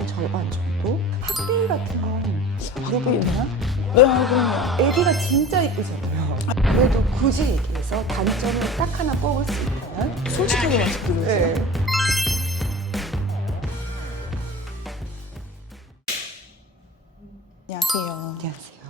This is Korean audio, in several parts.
한 절반 정도? 학비 같은 건 학비나? 네, 그럼요. 애기가 진짜 이쁘잖아요. 그래도 굳이 얘기해서 단점을 딱 하나 뽑을 수 있다면? 솔직하게 말씀드려요. 네. 안녕하세요. 안녕하세요.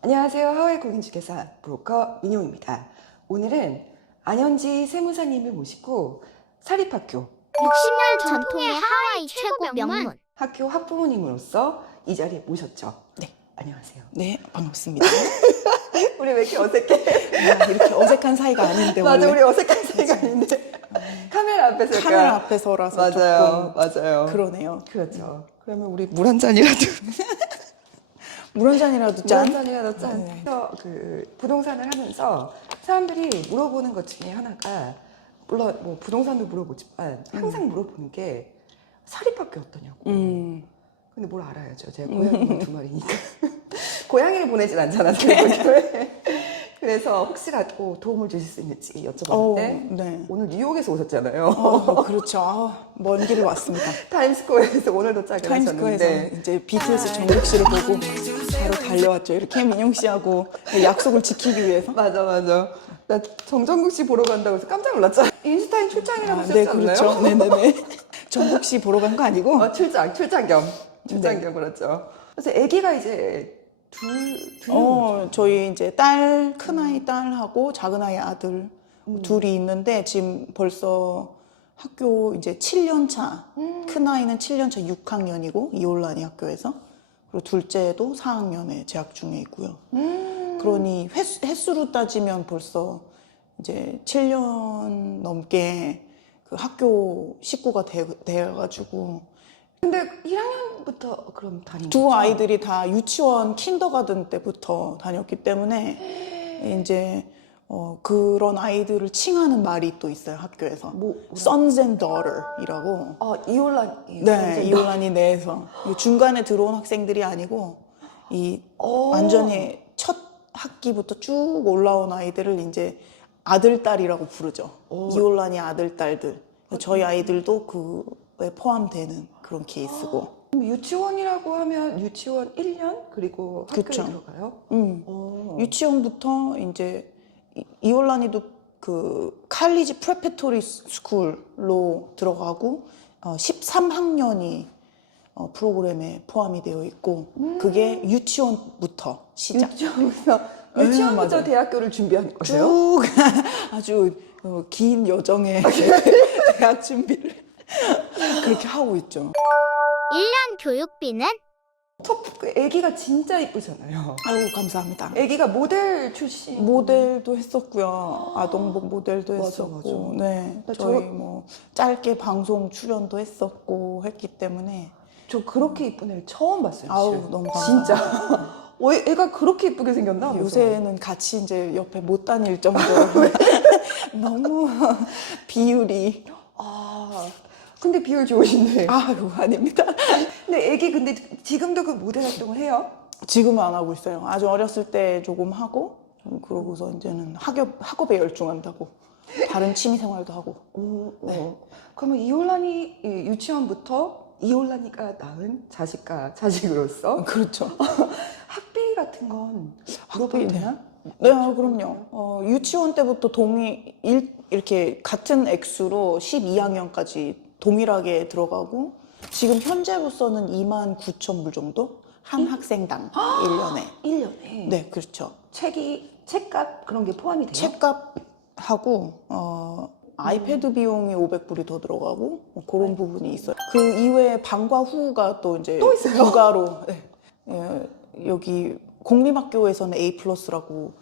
안녕하세요. 하와이 공인중개사 브로커 민용입니다. 오늘은 안현지 세무사님을 모시고 사립학교 60년 전통의 하와이 최고 명문. 학교 학부모님으로서 이 자리에 모셨죠. 네. 안녕하세요. 네, 반갑습니다. 우리 왜 이렇게 어색해? 이렇게 어색한 사이가 아닌데 맞아, 원래. 우리 어색한 사이가 아닌데 카메라 앞에서 약간 카메라 앞에서라서 맞아요, 조금 맞아요. 그러네요. 그렇죠. 그러면 우리 물 한 잔이라도 물 한 잔이라도 물 짠. 한 잔이라도 짠. 네. 그래서 그 부동산을 하면서 사람들이 물어보는 것 중에 하나가 물론 뭐 부동산도 물어보지만 항상 물어보는 게 사립학교 어떠냐고. 근데 뭘 알아야죠. 제가 고양이가 두 마리니까. 고양이를 보내진 않잖아, 사립학교에. 그래서 혹시라도 도움을 주실 수 있는지 여쭤봤는데 네. 오늘 뉴욕에서 오셨잖아요. 그렇죠. 먼 길을 왔습니다. 타임스퀘어에서 오늘 도착을 타임스퀘어에서 하셨는데 이제 BTS 정국 씨를 보고 바로 달려왔죠. 이렇게 민용 씨하고 약속을 지키기 위해서. 맞아. 나 정정국 씨 보러 간다고 해서 깜짝 놀랐잖아. 인스타인 출장이라고 네, 쓰셨지 않나요? 그렇죠. 네네네. 정국 씨 보러 간 거 아니고. 출장 겸. 출장 네. 겸 그렇죠. 그래서 아기가 이제 둘 저희 이제 큰아이 딸하고 작은아이 아들 둘이 있는데 지금 벌써 학교 이제 7년 차. 큰아이는 7년 차 6학년이고 이올란이 학교에서. 그리고 둘째도 4학년에 재학 중에 있고요. 그러니 횟수로 따지면 벌써 이제 7년 넘게 그 학교 식구가 돼가지고 근데 1학년부터 그럼 다니는 두 거죠? 아이들이 다 유치원 킨더가든 때부터 다녔기 때문에 이제 그런 아이들을 칭하는 말이 또 있어요, 학교에서. Sons and Daughter이라고. 이올란이. 네, 이올란이 내에서 중간에 들어온 학생들이 아니고 완전히 첫 학기부터 쭉 올라온 아이들을 이제 아들, 딸이라고 부르죠. 이올란이 아들, 딸들. 저희 아이들도 그에 포함되는 그런 케이스고. 그럼 유치원이라고 하면 유치원 1년 그리고 학교에 그쵸. 들어가요? 유치원부터 이제 이올란이도 그 칼리지 프레페토리 스쿨로 들어가고 13학년이 프로그램에 포함이 되어 있고 그게 유치원부터 시작. 유치원부터 맞아요. 대학교를 준비하는 거세요? 쭉 아주 긴 여정의 대학 준비를 그렇게 하고 있죠. 1년 교육비는 아기가 진짜 이쁘잖아요. 아유, 감사합니다. 아기가 모델 출신. 모델도 했었고요. 아동복 모델도 맞아, 했었고, 맞아. 네. 나 저희 뭐 짧게 방송 출연도 했었고 했기 때문에 저 그렇게 이쁜 애를 처음 봤어요. 아우, 사실. 너무 감사합니다. 진짜. 애가 그렇게 이쁘게 생겼나? 하면서. 요새는 같이 이제 옆에 못 다닐 정도로 너무 비율이 근데 비율 좋으신데. 아유, 아닙니다. 근데 애기 근데 지금도 그 모델 활동을 해요? 지금은 안 하고 있어요. 아주 어렸을 때 조금 하고 그러고서 이제는 학업에 열중한다고 다른 취미 생활도 하고. 네. 그러면 이올란이 유치원부터 이올란이가 낳은 자식으로서 그렇죠. 학비 같은 건 물어봐도 학비, 되나? 네, 그럼요. 유치원 때부터 이렇게 같은 액수로 12학년까지 동일하게 들어가고 지금 현재로서는 29,000불 정도? 한 학생당 1년에. 1년에 네, 그렇죠. 책값 그런 게 포함이 돼요? 책값하고 아이패드 비용이 500불이 더 들어가고 그런 부분이 있어요. 그 이외에 방과 후가 또 이제 또 있어요? 부가로 여기 공립학교에서는 A+라고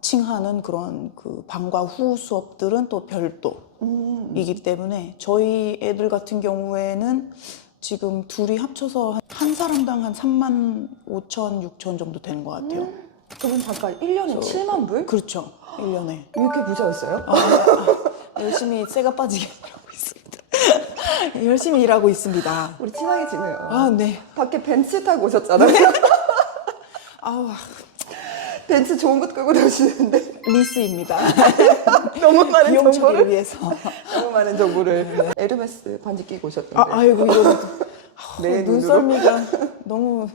칭하는 그런 그 방과 후 수업들은 또 별도이기 때문에 저희 애들 같은 경우에는 지금 둘이 합쳐서 한 사람당 한 35,000, 6,000 정도 되는 것 같아요. 그분 잠깐 1년에 7만 불? 그렇죠. 1년에. 이렇게 부자였어요? 열심히 쇠가 빠지게 일하고 있습니다. 열심히 일하고 있습니다. 우리 친하게 지내요. 아, 네. 밖에 벤츠 타고 오셨잖아요. 아우, 벤츠 좋은 것 끌고 다니시는데 리스입니다. 너무 많은 비용 정보를 처리를 위해서. 너무 많은 정보를 에르메스 반지 끼고 오셨던데. 아이고 이거는 내 눈썰미가 너무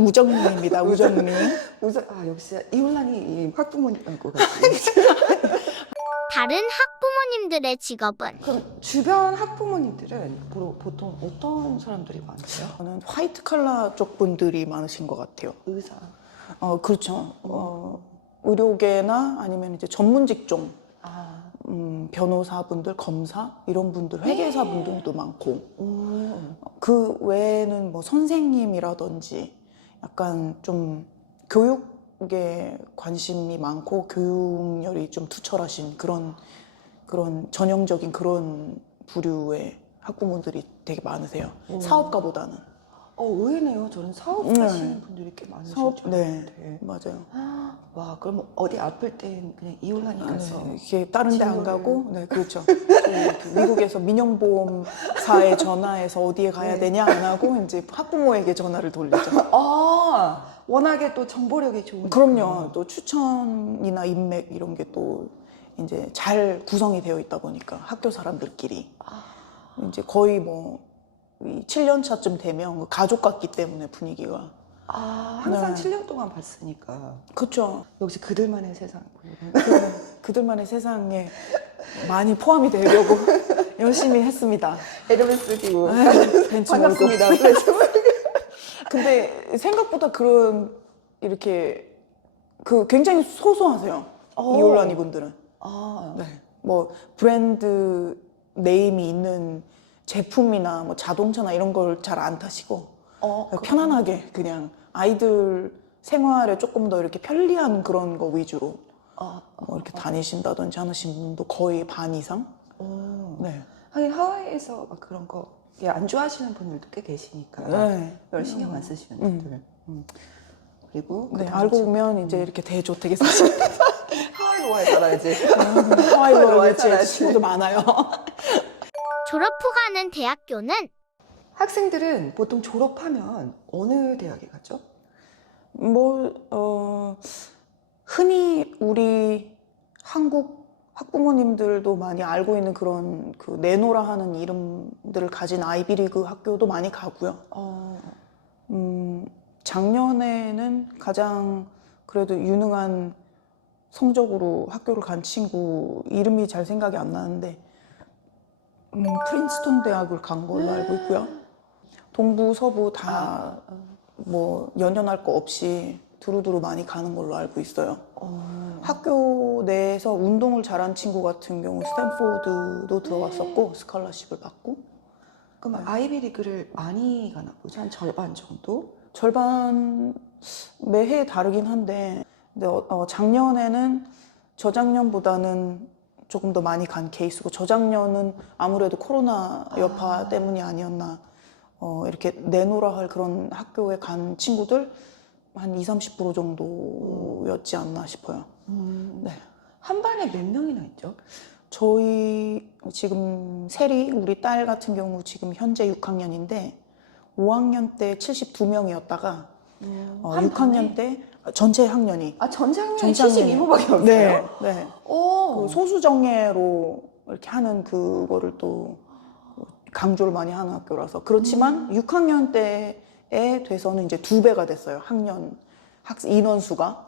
우정미입니다. 우정미. 역시 이올란이 이 학부모님하고 같이. 다른 학부모님들의 직업은 그럼 주변 학부모님들은 보통 어떤 사람들이 많으세요? 저는 화이트 칼라 쪽 분들이 많으신 것 같아요. 의사. 그렇죠. 의료계나 아니면 이제 전문 직종, 변호사분들, 검사 이런 분들, 회계사분들도 많고, 그 외에는 뭐 선생님이라든지 약간 좀 교육에 관심이 많고 교육열이 좀 투철하신 그런 전형적인 그런 부류의 학부모들이 되게 많으세요. 사업가보다는. 의외네요. 저는 사업하시는 분들이 꽤 많으실 줄 알았는데. 맞아요. 와, 그럼 어디 아플 땐 그냥 이올란이 가서. 이렇게 다른 데 안 진료를. 가고, 네, 그렇죠. 이렇게 미국에서 민영보험사에 전화해서 어디에 가야 되냐 안 하고 이제 학부모에게 전화를 돌리죠. 워낙에 또 정보력이 좋으니까. 그럼요. 또 추천이나 인맥 이런 게 또 이제 잘 구성이 되어 있다 보니까 학교 사람들끼리 이제 거의 뭐 7년 차쯤 되면 가족 같기 때문에 분위기가. 항상 7년 동안 봤으니까. 그렇죠. 역시 그들만의 세상. 그들만의 세상에 많이 포함이 되려고 열심히 했습니다. 에르메스 끼고. 벤츠 반갑습니다. 근데 생각보다 이렇게 굉장히 소소하세요. 이올라니 분들은. 네. 뭐 브랜드 네임이 있는 제품이나 뭐 자동차나 이런 걸 잘 안 타시고 편안하게 그냥 아이들 생활에 조금 더 이렇게 편리한 그런 거 위주로 뭐 이렇게 다니신다든지 하시는 분도 거의 반 이상. 네. 하긴 하와이에서 막 그런 거 안 좋아하시는 분들도 꽤 계시니까. 네. 별 신경 안 쓰시는 분들. 그리고 네, 알고 보면 이제 이렇게 대저택에 사시는 하와이 로아에 살아야지. 하와이 로아에 로아의 제 살아야지. 친구도 많아요. 졸업 후 가는 대학교는 학생들은 보통 졸업하면 어느 대학에 가죠? 흔히 우리 한국 학부모님들도 많이 알고 있는 그런 내노라 하는 이름들을 가진 아이비리그 학교도 많이 가고요. 작년에는 가장 그래도 유능한 성적으로 학교를 간 친구 이름이 잘 생각이 안 나는데 프린스턴 대학을 간 걸로 알고 있고요. 동부, 서부 다 뭐 연연할 거 없이 두루두루 많이 가는 걸로 알고 있어요. 학교 내에서 운동을 잘한 친구 같은 경우 스탠포드도 들어갔었고 스칼러십을 받고. 그럼 아이비리그를 많이 가나 보죠? 한 절반 정도? 절반 매해 다르긴 한데 근데 작년에는 저작년보다는 조금 더 많이 간 케이스고 저작년은 아무래도 코로나 여파 때문이 아니었나 이렇게 내노라 할 그런 학교에 간 친구들 한 20-30% 정도였지 않나 싶어요. 네. 한 반에 몇 명이나 있죠? 저희 지금 세리 우리 딸 같은 경우 지금 현재 6학년인데 5학년 때 72명이었다가 6학년 때 전체 학년이 전체 학년이 전체 학년이 72호밖에 없어요? 네, 네. 오. 그 소수정예로 이렇게 하는 그거를 또 강조를 많이 하는 학교라서 그렇지만 6학년 때에 돼서는 이제 2배가 됐어요. 인원수가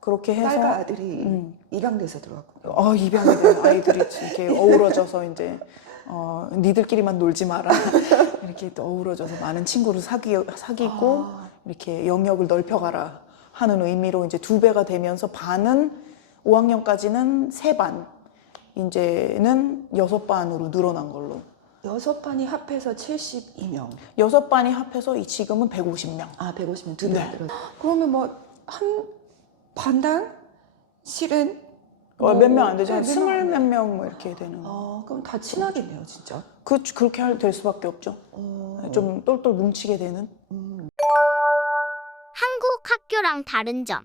그렇게 해서 딸과 아들이 입양돼서 들어왔군요. 입양이 된 아이들이 이렇게 어우러져서 이제 니들끼리만 놀지 마라 이렇게 또 어우러져서 많은 친구를 사귀고 이렇게 영역을 넓혀가라 하는 의미로 이제 2배가 되면서 반은 5학년까지는 3반 이제는 6반으로 늘어난 걸로 6반이 합해서 72명. 6반이 합해서 지금은 150명. 150명 두 배. 네. 그러면 뭐 한 반당 실은 몇 명 안 되죠. 한 20몇 명 뭐 이렇게 되는. 그럼 다 친하겠네요, 진짜. 그렇게 될 수밖에 없죠. 좀 똘똘 뭉치게 되는. 한국 학교랑 다른 점.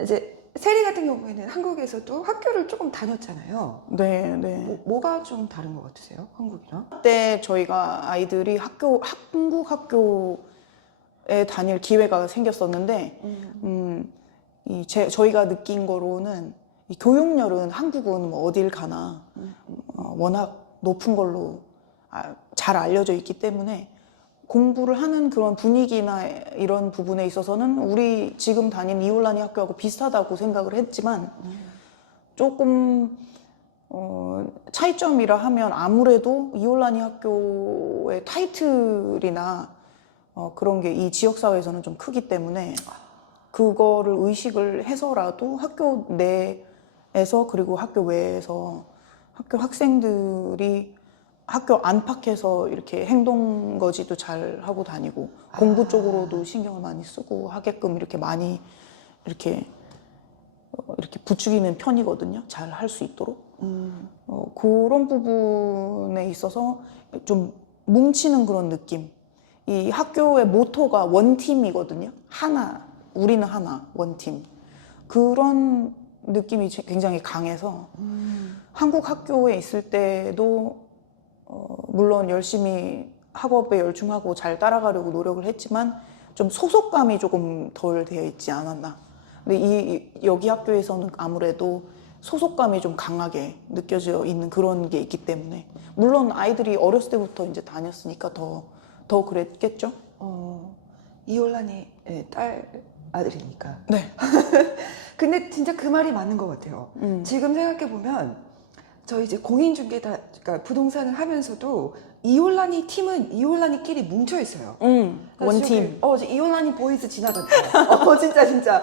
이제 세리 같은 경우에는 한국에서도 학교를 조금 다녔잖아요. 네, 네. 뭐가 좀 다른 것 같으세요? 한국이랑? 그때 저희가 아이들이 한국 학교에 다닐 기회가 생겼었는데, 저희가 느낀 거로는 이 교육열은 한국은 뭐 어딜 가나 워낙 높은 걸로 잘 알려져 있기 때문에 공부를 하는 그런 분위기나 이런 부분에 있어서는 우리 지금 다니는 이올라니 학교하고 비슷하다고 생각을 했지만 조금 차이점이라 하면 아무래도 이올라니 학교의 타이틀이나 그런 게 이 지역사회에서는 좀 크기 때문에 그거를 의식을 해서라도 학교 내에서 그리고 학교 외에서 학교 학생들이 학교 안팎에서 이렇게 행동거지도 잘 하고 다니고 공부 쪽으로도 신경을 많이 쓰고 하게끔 이렇게 많이 이렇게 부추기는 편이거든요. 잘 할 수 있도록. 그런 부분에 있어서 좀 뭉치는 그런 느낌. 이 학교의 모토가 원팀이거든요. 하나, 우리는 하나, 원팀. 그런 느낌이 굉장히 강해서 한국 학교에 있을 때도 물론 열심히 학업에 열중하고 잘 따라가려고 노력을 했지만 좀 소속감이 조금 덜 되어 있지 않았나. 근데 여기 학교에서는 아무래도 소속감이 좀 강하게 느껴져 있는 그런 게 있기 때문에 물론 아이들이 어렸을 때부터 이제 다녔으니까 더 그랬겠죠. 이올라니 딸 아들이니까. 네. 근데 진짜 그 말이 맞는 것 같아요. 지금 생각해 보면 저 이제 공인중개다, 그러니까 부동산을 하면서도 이올라니 팀은 이올라니끼리 뭉쳐 있어요. 원팀. 저기, 이올라니 보이즈 지나간다. 진짜.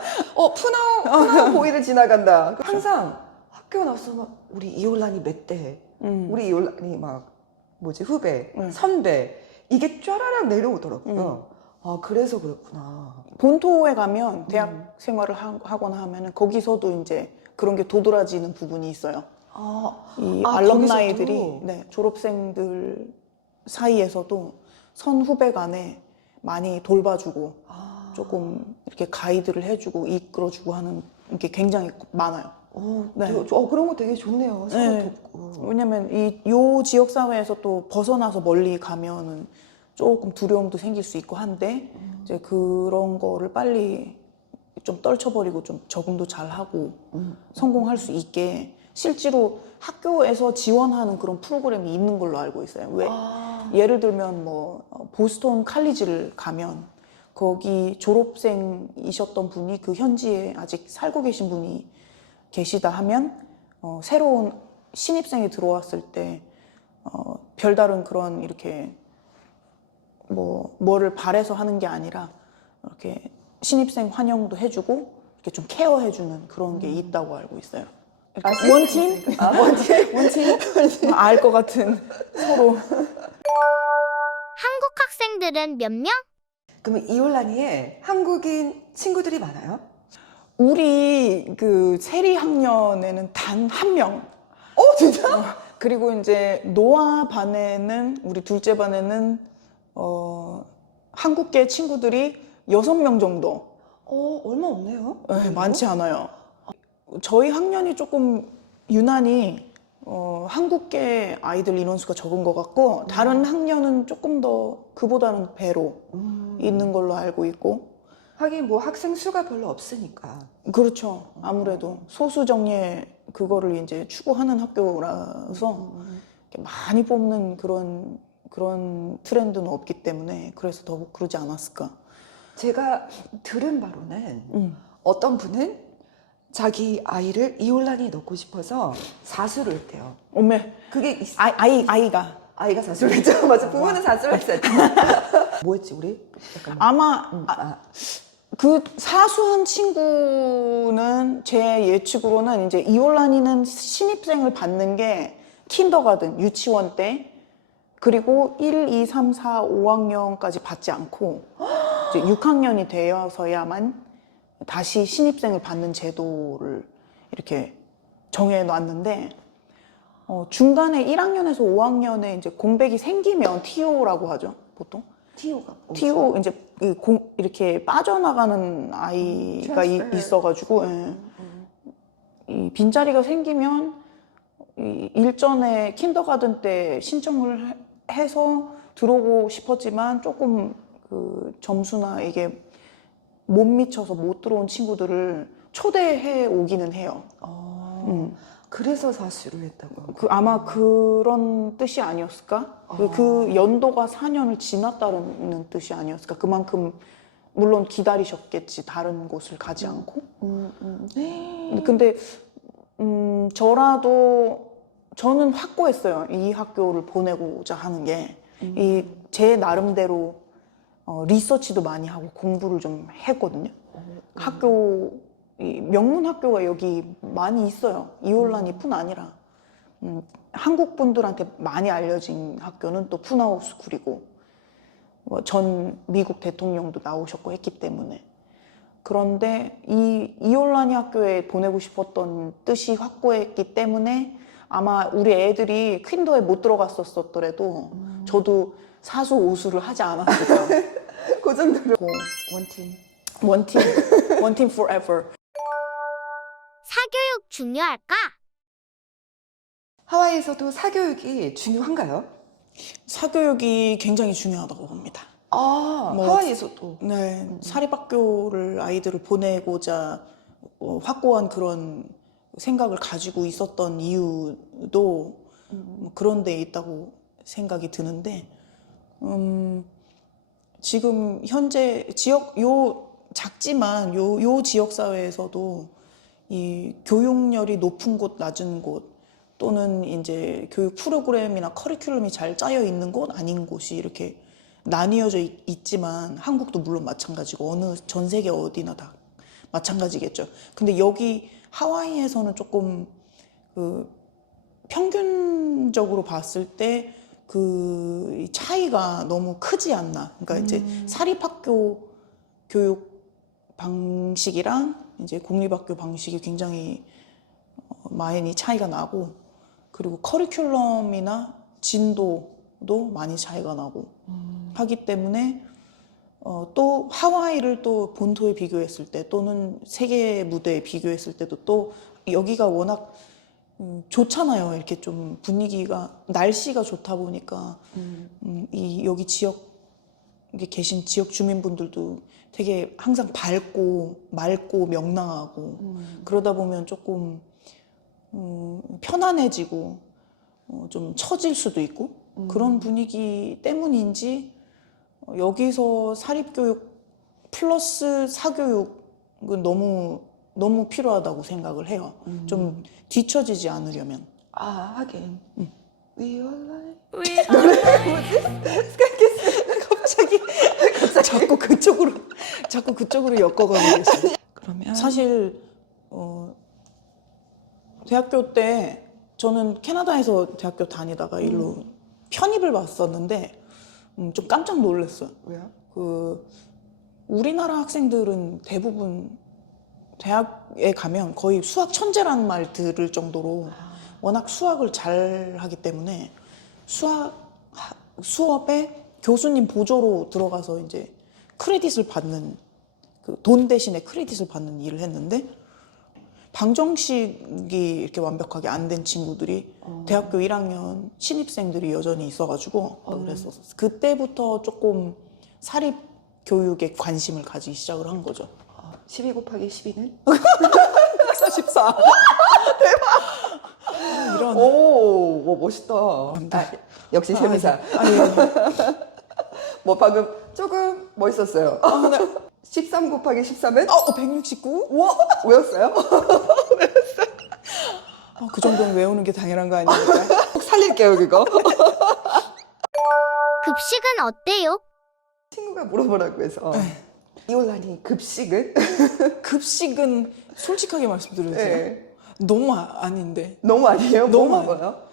푸나오 보이를 지나간다. 항상 학교 나서 막 우리 이올라니 몇 대, 우리 이올라니 후배, 선배 이게 쫘라락 내려오더라고요. 그래서 그렇구나. 본토에 가면 대학 생활을 하거나 하면은 거기서도 이제 그런 게 도드라지는 부분이 있어요. 이 알럼나이들이 거기서도? 네, 졸업생들 사이에서도 선후배 간에 많이 돌봐주고 조금 이렇게 가이드를 해주고 이끌어주고 하는 게 굉장히 많아요. 네. 그런 거 되게 좋네요. 서로 네. 돕고. 왜냐면 요 지역 사회에서 또 벗어나서 멀리 가면은 조금 두려움도 생길 수 있고 한데 이제 그런 거를 빨리 좀 떨쳐버리고 좀 적응도 잘 하고 성공할 수 있게 실제로 학교에서 지원하는 그런 프로그램이 있는 걸로 알고 있어요. 예를 들면 보스턴 칼리지를 가면 거기 졸업생이셨던 분이 그 현지에 아직 살고 계신 분이 계시다 하면 새로운 신입생이 들어왔을 때 별다른 그런 이렇게 뭐를 바래서 하는 게 아니라 이렇게 신입생 환영도 해주고 이렇게 좀 케어해주는 그런 게 있다고 알고 있어요. 원팀? 원팀? 알 것 같은 서로. 한국 학생들은 몇 명? 그러면 이올라니에 한국인 친구들이 많아요? 우리 그 세리 학년에는 단 한 명. 진짜? 그리고 이제 노아 반에는 우리 둘째 반에는 한국계 친구들이 6명 정도. 얼마 없네요. 네, 많지 않아요. 저희 학년이 조금 유난히 한국계 아이들 인원수가 적은 것 같고 다른 학년은 조금 더 그보다는 배로 있는 걸로 알고 있고. 하긴 학생 수가 별로 없으니까. 그렇죠. 아무래도 소수 정예 그거를 이제 추구하는 학교라서 이렇게 많이 뽑는 그런 트렌드는 없기 때문에 그래서 더 그러지 않았을까. 제가 들은 바로는 어떤 분은 자기 아이를 이올라니에 넣고 싶어서 사수를 했대요. 어메. 그게 아이가 사수를 했죠. 맞아. 부모는 사수를 했어요. 뭐였지 우리? 아마 그 사수한 친구는 제 예측으로는 이제 이올라니는 신입생을 받는 게 킨더가든 유치원 때 그리고 1, 2, 3, 4, 5학년까지 받지 않고 이제 6학년이 되어서야만 다시 신입생을 받는 제도를 이렇게 정해놨는데 중간에 1학년에서 5학년에 이제 공백이 생기면 TO라고 하죠, 보통. TO가 TO 이제 이렇게 빠져나가는 아이가 있어가지고 이 빈자리가 생기면 일전에 킨더가든 때 신청을 해서 들어오고 싶었지만 조금 그 점수나 이게 못 미쳐서 못 들어온 친구들을 초대해 오기는 해요. 그래서 사수를 했다고요. 아마 그런 뜻이 아니었을까? 그 연도가 4년을 지났다는 뜻이 아니었을까? 그만큼 물론 기다리셨겠지, 다른 곳을 가지 않고. 근데 저는 확고했어요. 이 학교를 보내고자 하는 게. 제 나름대로 리서치도 많이 하고 공부를 좀 했거든요. 명문 학교가 여기 많이 있어요. 이올란이뿐 아니라. 한국 분들한테 많이 알려진 학교는 또 푸나우 스쿨이고, 전 미국 대통령도 나오셨고 했기 때문에. 그런데 이올라니 학교에 보내고 싶었던 뜻이 확고했기 때문에 아마 우리 애들이 퀸더에 못 들어갔었더라도 저도 사수 오수를 하지 않았을까. 그 정도로 원팀 forever. 사교육 중요할까? 하와이에서도 사교육이 중요한가요? 사교육이 굉장히 중요하다고 봅니다. 하와이에서도. 네, 사립학교를 아이들을 보내고자 확고한 그런 생각을 가지고 있었던 이유도 그런 데 있다고 생각이 드는데, 지금 현재 작지만 요 지역 사회에서도 이 교육열이 높은 곳, 낮은 곳, 또는 이제 교육 프로그램이나 커리큘럼이 잘 짜여 있는 곳, 아닌 곳이 이렇게 나뉘어져 있지만, 한국도 물론 마찬가지고 전 세계 어디나 다 마찬가지겠죠. 근데 여기 하와이에서는 조금 평균적으로 봤을 때 그 차이가 너무 크지 않나. 그러니까 이제 사립학교 교육 방식이랑 이제 공립학교 방식이 굉장히 많이 차이가 나고, 그리고 커리큘럼이나 진도도 많이 차이가 나고 하기 때문에 또 하와이를 또 본토에 비교했을 때, 또는 세계 무대에 비교했을 때도 또 여기가 워낙 좋잖아요. 이렇게 좀 분위기가, 날씨가 좋다 보니까 여기 지역에 계신 지역 주민분들도 되게 항상 밝고 맑고 명랑하고, 그러다 보면 조금 편안해지고 좀 처질 수도 있고, 그런 분위기 때문인지 여기서 사립교육 플러스 사교육은 너무 필요하다고 생각을 해요. 좀 뒤처지지 않으려면. 하긴. We are 갑자기 자꾸 그쪽으로 엮어가고 계세요. 그러면 사실 대학교 때 저는 캐나다에서 대학교 다니다가 일로 편입을 왔었는데 좀 깜짝 놀랐어요. 왜요? 우리나라 학생들은 대부분 대학에 가면 거의 수학 천재라는 말 들을 정도로 워낙 수학을 잘 하기 때문에 수업에 교수님 보조로 들어가서 이제 크레딧을 받는, 돈 대신에 크레딧을 받는 일을 했는데, 방정식이 이렇게 완벽하게 안 된 친구들이 대학교 1학년 신입생들이 여전히 있어가지고 그랬었어요. 그때부터 조금 사립 교육에 관심을 가지기 시작을 한 거죠. 12 곱하기 12는? 144. 대박. 이런. 오, 멋있다. 역시 세무사. 아니. 방금 조금 멋있었어요. 13 곱하기 13은? 169? 우와! 외웠어요? 그 정도는 외우는 게 당연한 거 아닙니까? 꼭 살릴게요, 그거. 급식은 어때요? 친구가 물어보라고 해서. 이올라니 급식은? 급식은 솔직하게 말씀드려도 돼요? 네. 너무 아닌데. 너무 아니에요? 너무 뭐 먹어요?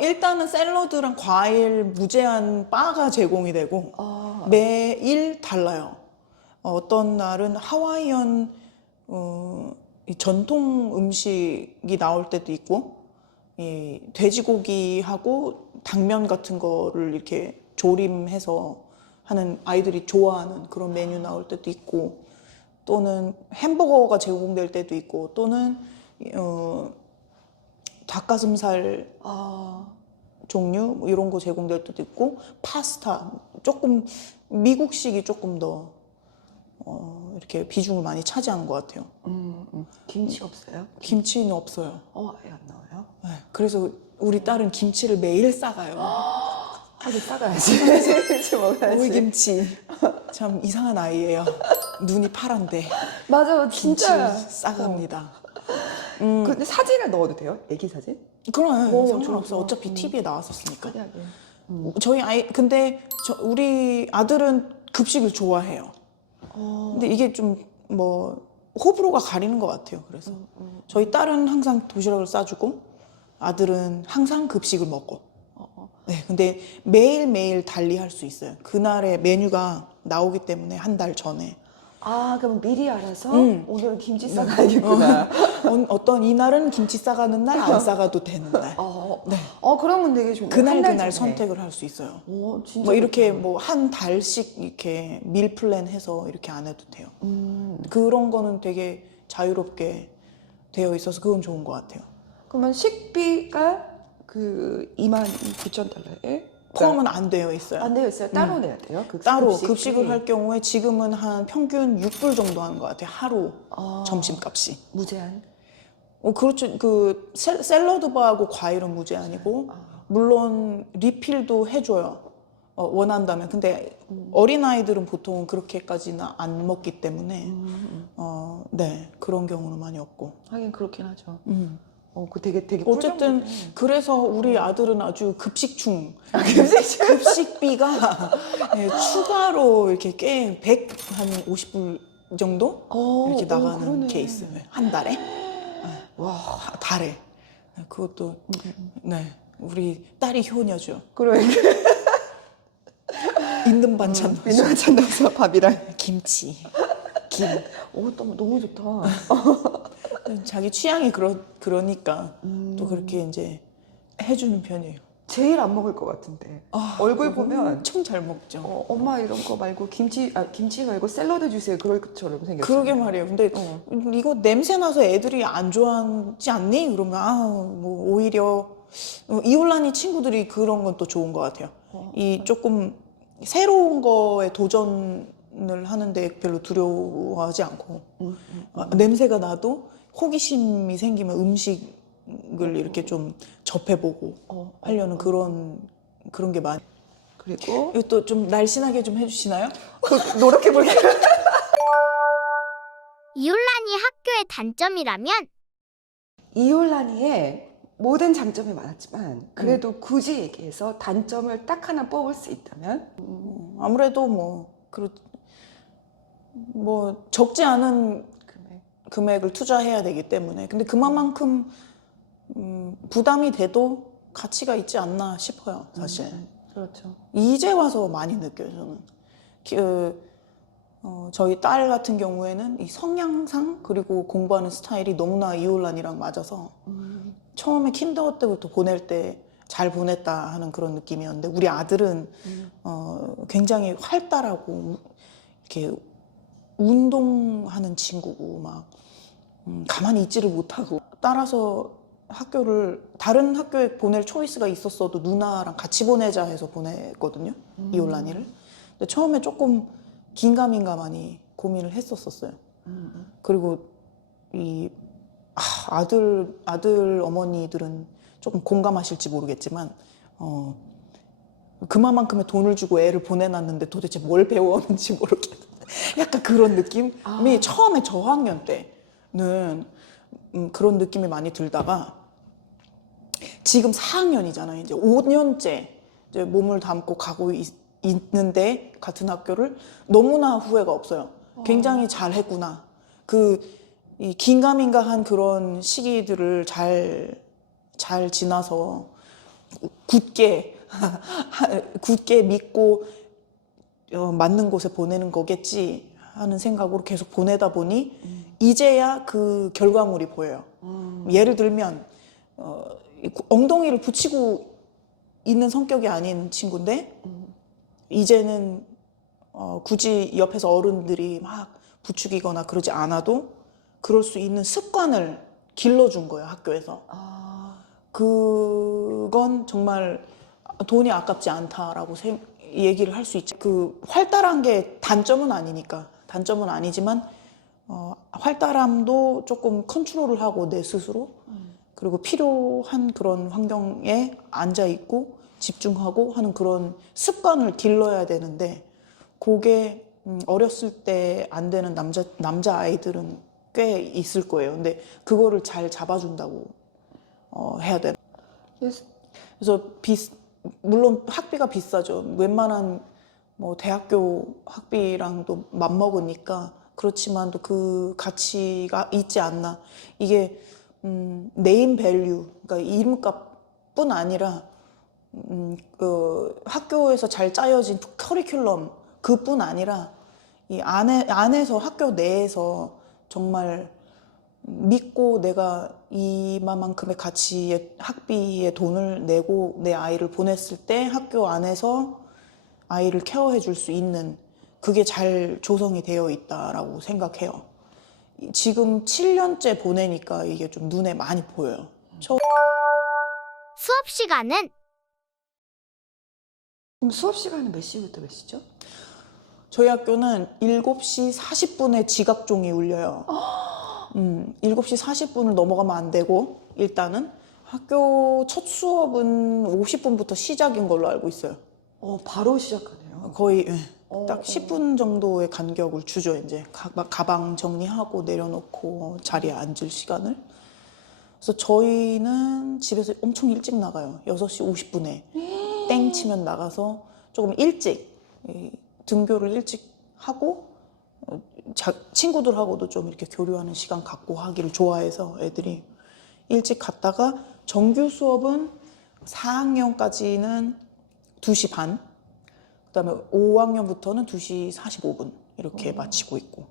일단은 샐러드랑 과일, 무제한 바가 제공이 되고 매일 달라요. 어떤 날은 하와이안 이 전통 음식이 나올 때도 있고, 이 돼지고기하고 당면 같은 거를 이렇게 조림해서 하는, 아이들이 좋아하는 그런 메뉴 나올 때도 있고, 또는 햄버거가 제공될 때도 있고, 또는 닭가슴살 종류 뭐 이런 거 제공될 때도 있고, 파스타 조금 미국식이 조금 더 이렇게 비중을 많이 차지하는 것 같아요. 김치 없어요? 김치는 없어요. 아예 안 나와요? 네, 그래서 우리 딸은 김치를 매일 싸가요. 하긴 싸가야지. 김치 먹어야지. 오이김치. 참 이상한 아이예요. 눈이 파란데 맞아, 진짜. 김치를 싸갑니다. 근데 사진을 넣어도 돼요? 애기 사진? 그럼 오, 상관없어. 좋아. 어차피 TV에 나왔었으니까. 하게. 저희 아이 근데 우리 아들은 급식을 좋아해요. 근데 이게 좀 뭐 호불호가 가리는 것 같아요. 그래서 저희 딸은 항상 도시락을 싸주고 아들은 항상 급식을 먹고. 네, 근데 매일매일 달리 할 수 있어요. 그날의 메뉴가 나오기 때문에 한 달 전에. 아, 그럼 미리 알아서 오늘은 김치 싸가야겠구나. 어떤 이날은 김치 싸가는 날, 안 싸가도 되는 날. 네. 그러면 되게 좋네. 그날 한달 그날 전에. 선택을 할 수 있어요. 오, 진짜. 뭐 이렇게 좋다. 뭐 한 달씩 이렇게 밀 플랜 해서 이렇게 안 해도 돼요. 그런 거는 되게 자유롭게 되어 있어서 그건 좋은 것 같아요. 그러면 식비가 그 29,000달러에 포함은 안 되어 있어요. 안 되어 있어요? 따로 내야 돼요? 그 따로 급식비? 급식을 할 경우에 지금은 한 평균 6불 정도 하는 것 같아요. 하루 아, 점심값이. 무제한? 그렇죠. 그 샐러드 바하고 과일은 무제한이고 물론 리필도 해줘요. 원한다면. 근데 어린아이들은 보통 그렇게까지는 안 먹기 때문에 네, 그런 경우는 많이 없고. 하긴 그렇긴 하죠. 그 되게 어쨌든 꿀정보네. 그래서 우리 아들은 아주 급식충. 급식비가 예, 추가로 이렇게 꽤 150불 정도 이렇게 나가는 그러네. 게 있어요. 한 달에. 와, 달에. 그것도 네, 우리 딸이 효녀죠. 그러니까 있는 반찬 넣어서. 민낯찬 넣어서 밥이랑. 김치, 김. 너무 좋다. 자기 취향이 그러니까 또 그렇게 이제 해주는 편이에요. 제일 안 먹을 것 같은데. 얼굴 보면 엄청 잘 먹죠. 엄마 이런 거 말고 김치 말고 샐러드 주세요. 그럴 것처럼 생겼어요. 그러게 말이에요. 근데 이거 냄새 나서 애들이 안 좋아하지 않니? 그러면 뭐 오히려 이올라니 친구들이 그런 건 또 좋은 것 같아요. 이 조금 새로운 거에 도전을 하는데 별로 두려워하지 않고 냄새가 나도 호기심이 생기면 음식을 이렇게 좀 접해보고 하려는 그런 게 많이. 그리고 이거 또 좀 날씬하게 좀 해주시나요? 노력해볼게요. 이올란이 학교의 단점이라면 이올라니의 모든 장점이 많았지만 그래도 굳이 얘기해서 단점을 딱 하나 뽑을 수 있다면 아무래도 뭐 적지 않은 금액을 투자해야 되기 때문에 근데 그만큼 부담이 돼도 가치가 있지 않나 싶어요, 사실. 그렇죠. 이제 와서 많이 느껴요, 저는. 저희 딸 같은 경우에는 이 성향상 그리고 공부하는 스타일이 너무나 이올란이랑 맞아서 처음에 킨더 때부터 보낼 때 잘 보냈다 하는 그런 느낌이었는데 우리 아들은 굉장히 활달하고 이렇게 운동하는 친구고 막 가만히 있지를 못하고 따라서 다른 학교에 보낼 초이스가 있었어도 누나랑 같이 보내자 해서 보냈거든요. 이올란이를. 근데 처음에 조금 긴가민가 많이 고민을 했었어요. 그리고 이 아들 어머니들은 조금 공감하실지 모르겠지만 그만큼의 돈을 주고 애를 보내놨는데 도대체 뭘 배워오는지 모르겠는데 약간 그런 느낌이 처음에 저학년 때는 그런 느낌이 많이 들다가 지금 4학년이잖아요. 이제 5년째 이제 몸을 담고 가고 있는데 같은 학교를 너무나 후회가 없어요. 굉장히 잘했구나. 이 긴가민가한 그런 시기들을 잘 지나서 굳게 믿고 맞는 곳에 보내는 거겠지 하는 생각으로 계속 보내다 보니 이제야 그 결과물이 보여요. 예를 들면 엉덩이를 붙이고 있는 성격이 아닌 친구인데 이제는 굳이 옆에서 어른들이 막 부추기거나 그러지 않아도 그럴 수 있는 습관을 길러준 거예요, 학교에서. 그건 정말 돈이 아깝지 않다라고 얘기를 할 수 있죠. 그 활달한 게 단점은 아니니까 단점은 아니지만 활달함도 조금 컨트롤을 하고 내 스스로 그리고 필요한 그런 환경에 앉아 있고 집중하고 하는 그런 습관을 길러야 되는데 그게 어렸을 때 안 되는 남자 아이들은 꽤 있을 거예요. 근데 그거를 잘 잡아준다고 해야 돼. 그래서 물론 학비가 비싸죠. 웬만한 뭐 대학교 학비랑도 맞먹으니까 그렇지만 또 그 가치가 있지 않나. 이게 네임 밸류, 그러니까 이름값뿐 아니라 그 학교에서 잘 짜여진 커리큘럼 그뿐 아니라 이 안에서 학교 내에서 정말 믿고 내가 이만큼의 가치의 학비의 돈을 내고 내 아이를 보냈을 때 학교 안에서 아이를 케어해 줄 수 있는 그게 잘 조성이 되어 있다라고 생각해요. 지금 7년째 보내니까 이게 좀 눈에 많이 보여요. 수업 시간은 그럼 수업 시간은 몇 시부터 몇 시죠? 저희 학교는 7시 40분에 지각종이 울려요. 7시 40분을 넘어가면 안 되고 일단은 학교 첫 수업은 50분부터 시작인 걸로 알고 있어요. 바로 시작하네요. 거의 딱 10분 정도의 간격을 주죠. 이제 가방 정리하고 내려놓고 자리에 앉을 시간을. 그래서 저희는 집에서 엄청 일찍 나가요. 6시 50분에 땡 치면 나가서 조금 일찍 등교를 일찍 하고 친구들하고도 좀 이렇게 교류하는 시간 갖고 하기를 좋아해서 애들이 일찍 갔다가 정규 수업은 4학년까지는 2시 반, 그다음에 5학년부터는 2시 45분 이렇게 마치고 있고.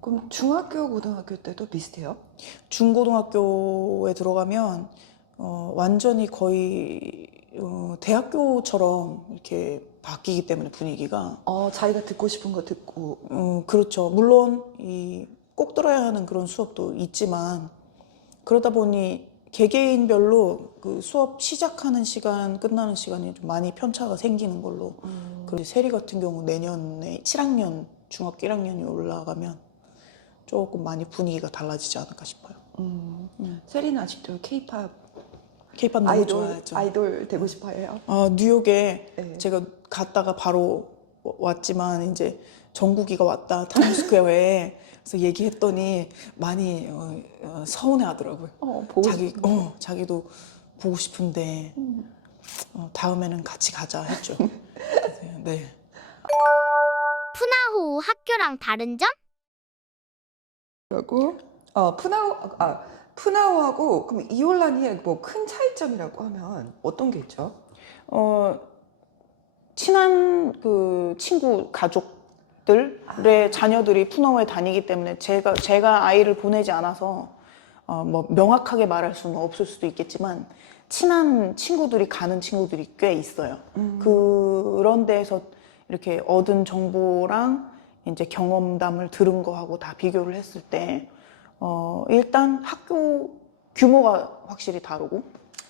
그럼 중학교, 고등학교 때도 비슷해요? 중고등학교에 들어가면 완전히 거의 대학교처럼 이렇게 바뀌기 때문에 분위기가 자기가 듣고 싶은 거 듣고. 그렇죠. 물론 꼭 들어야 하는 그런 수업도 있지만 그러다 보니 개개인별로 그 수업 시작하는 시간, 끝나는 시간이 좀 많이 편차가 생기는 걸로. 그리고 세리 같은 경우 내년에 7학년, 중학교 1학년이 올라가면 조금 많이 분위기가 달라지지 않을까 싶어요. 세리는 아직도 케이팝 너무 좋아하죠. 아이돌 되고 싶어요? 뉴욕에 네. 제가 갔다가 바로 왔지만 이제 정국이가 왔다 타임스퀘어에 그래서 얘기했더니 많이 서운해하더라고요. 자기도 보고 싶은데 다음에는 같이 가자 했죠. 네. 푸나호 학교랑 다른 점? 라고? 푸나오하고 그럼 이올란이 뭐 큰 차이점이라고 하면 어떤 게 있죠? 친한 그 친구 가족들의 자녀들이 푸나오에 다니기 때문에 제가 아이를 보내지 않아서 뭐 명확하게 말할 수는 없을 수도 있겠지만 친한 친구들이 가는 친구들이 꽤 있어요. 그런 데에서 이렇게 얻은 정보랑 이제 경험담을 들은 거하고 다 비교를 했을 때 일단 학교 규모가 확실히 다르고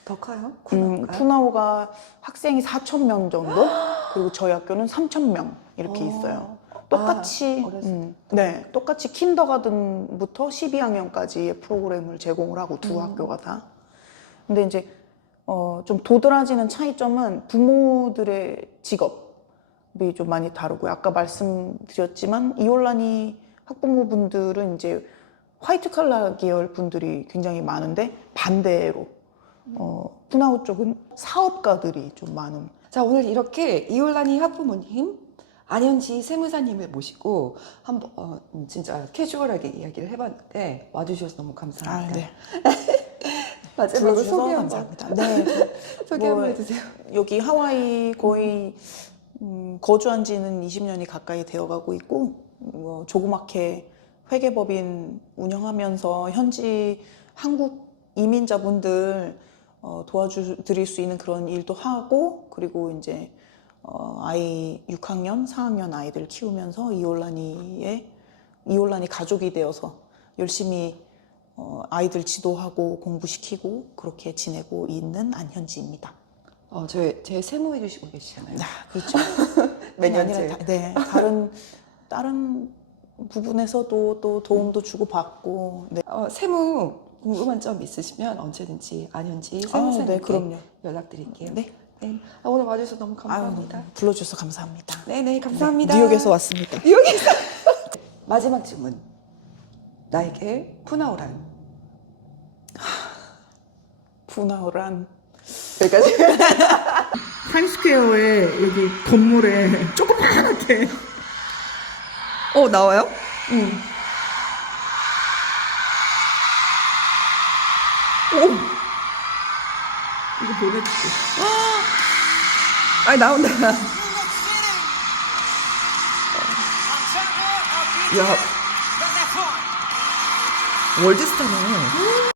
더 커요? 푸나오가 학생이 4,000명 정도 그리고 저희 학교는 3,000명 이렇게 있어요. 똑같이 네, 똑같이 킨더가든부터 12학년까지의 프로그램을 제공을 하고 두 학교가 다. 근데 이제 좀 도드라지는 차이점은 부모들의 직업이 좀 많이 다르고요. 아까 말씀드렸지만 이올라니 학부모분들은 이제 화이트 칼라 계열 분들이 굉장히 많은데 반대로 푸나오 쪽은 사업가들이 좀 많은. 자, 오늘 이렇게 이올라니 학부모님, 안현지 세무사님을 모시고 한번 진짜 캐주얼하게 이야기를 해봤는데 와주셔서 너무 감사합니다. 네. 마지막으로 불러주셔서 소개 감사합니다. 네. 소개 한번 해주세요. 여기 하와이 거의 거주한 지는 20년이 가까이 되어가고 있고 조그맣게 회계법인 운영하면서 현지 한국 이민자분들 도와드릴 수 있는 그런 일도 하고 그리고 이제 아이 6학년, 4학년 아이들 키우면서 이올라니 가족이 되어서 열심히 아이들 지도하고 공부시키고 그렇게 지내고 있는 안현지입니다. 제 세무해 주시고 계시잖아요. 그렇죠. 몇 년째. 네, 다른 부분에서도 또 도움도 주고 받고. 네. 세무 궁금한 점 있으시면 언제든지 안현지 네, 세무사님께 그럼요. 연락드릴게요. 네. 네. 오늘 와주셔서 너무 아유, 감사합니다. 불러주셔서 감사합니다. 네네, 감사합니다. 뉴욕에서 왔습니다. 뉴욕에서. 마지막 질문. 나에게 푸나오란? 분화란. 여기까지. 타임스퀘어에 여기 건물에 조그맣게 나와요? 응. 이거 보내줄게. 아니, 나온다. 야, 월드스타네.